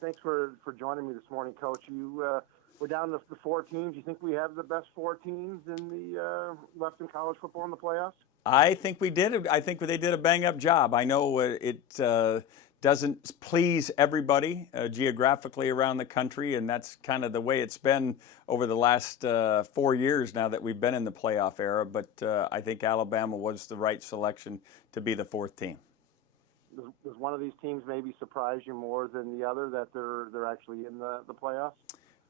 Thanks for joining me this morning, Coach. We're down to the 4 teams. You think we have the best 4 teams in the left in college football in the playoffs? I think we did. I think they did a bang-up job. I know it doesn't please everybody geographically around the country, and that's kind of the way it's been over the last 4 years now that we've been in the playoff era. But I think Alabama was the right selection to be the 4th team. Does one of these teams maybe surprise you more than the other that they're actually in the playoffs?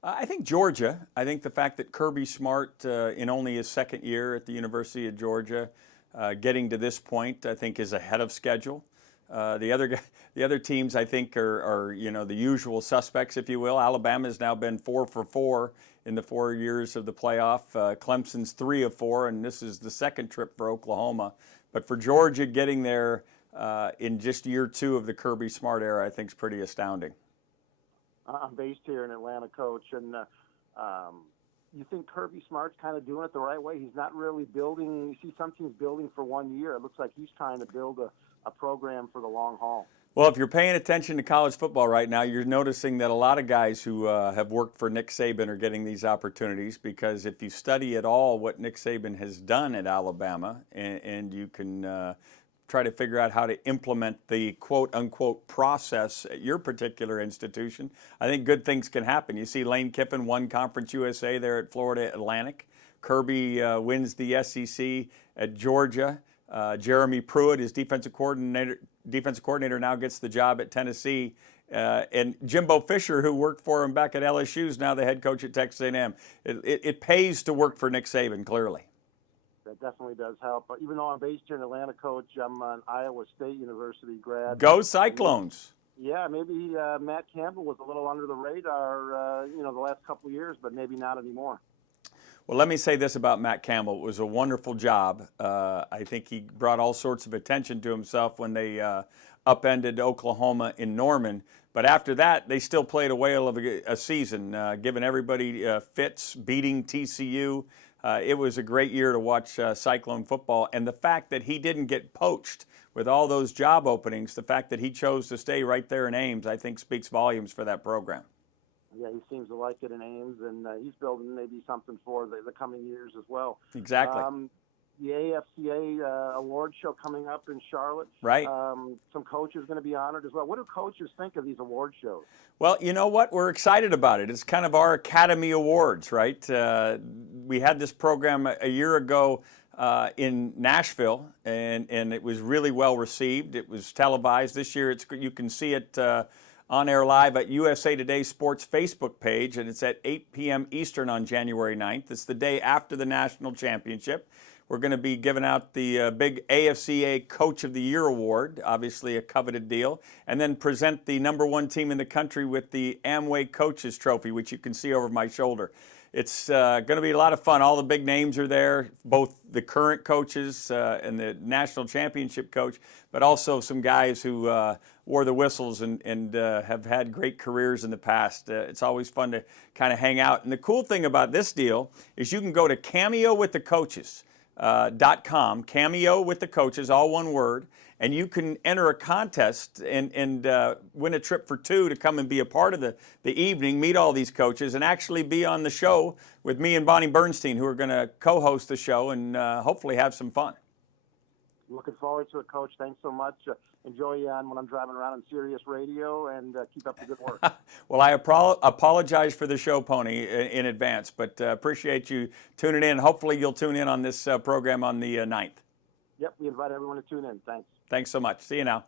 I think Georgia. I think the fact that Kirby Smart, in only his 2nd year at the University of Georgia, getting to this point, I think is ahead of schedule. The other teams, I think, are the usual suspects, if you will. Alabama has now been 4 for 4 in the 4 years of the playoff. Clemson's 3 of 4, and this is the 2nd trip for Oklahoma. But for Georgia, getting there in just year 2 of the Kirby Smart era, I think is pretty astounding. I'm based here in Atlanta, Coach, and you think Kirby Smart's kind of doing it the right way? He's not really building. You see some teams building for 1 year. It looks like he's trying to build a program for the long haul. Well, if you're paying attention to college football right now, you're noticing that a lot of guys who have worked for Nick Saban are getting these opportunities, because if you study at all what Nick Saban has done at Alabama, and you can try to figure out how to implement the quote-unquote process at your particular institution, I think good things can happen. You see Lane Kiffin won Conference USA there at Florida Atlantic. Kirby wins the SEC at Georgia. Jeremy Pruitt, his defensive coordinator, now gets the job at Tennessee. And Jimbo Fisher, who worked for him back at LSU, is now the head coach at Texas A&M. It pays to work for Nick Saban, clearly. That definitely does help. But even though I'm based here in Atlanta, Coach, I'm an Iowa State University grad. Go Cyclones! Yeah, maybe Matt Campbell was a little under the radar, the last couple of years, but maybe not anymore. Well, let me say this about Matt Campbell. It was a wonderful job. I think he brought all sorts of attention to himself when they upended Oklahoma in Norman. But after that, they still played a whale of a season, giving everybody fits, beating TCU. It was a great year to watch Cyclone football. And the fact that he didn't get poached with all those job openings, the fact that he chose to stay right there in Ames, I think speaks volumes for that program. Yeah, he seems to like it in Ames, and he's building maybe something for the coming years as well. Exactly. The AFCA Awards Show coming up in Charlotte. Right. Some coaches going to be honored as well. What do coaches think of these award shows? Well, you know what? We're excited about it. It's kind of our Academy Awards, right? We had this program a year ago in Nashville, and it was really well received. It was televised. This year, you can see it on air live at USA Today Sports Facebook page, and it's at 8 p.m. Eastern on January 9th. It's the day after the national championship. We're going to be giving out the big AFCA Coach of the Year award, obviously a coveted deal, and then present the #1 team in the country with the Amway Coaches Trophy, which you can see over my shoulder. It's going to be a lot of fun. All the big names are there, both the current coaches and the national championship coach, but also some guys who wore the whistles and have had great careers in the past. It's always fun to kind of hang out. And the cool thing about this deal is you can go to CameoWithTheCoaches.com, Cameo with the Coaches, all one word, and you can enter a contest and win a trip for 2 to come and be a part of the evening, meet all these coaches, and actually be on the show with me and Bonnie Bernstein, who are going to co-host the show and hopefully have some fun. Looking forward to it, Coach. Thanks so much. Enjoy you on when I'm driving around on Sirius Radio, and keep up the good work. Well, I apologize for the show, Pony, in advance, but appreciate you tuning in. Hopefully you'll tune in on this program on the 9th. Yep, we invite everyone to tune in. Thanks. Thanks so much. See you now.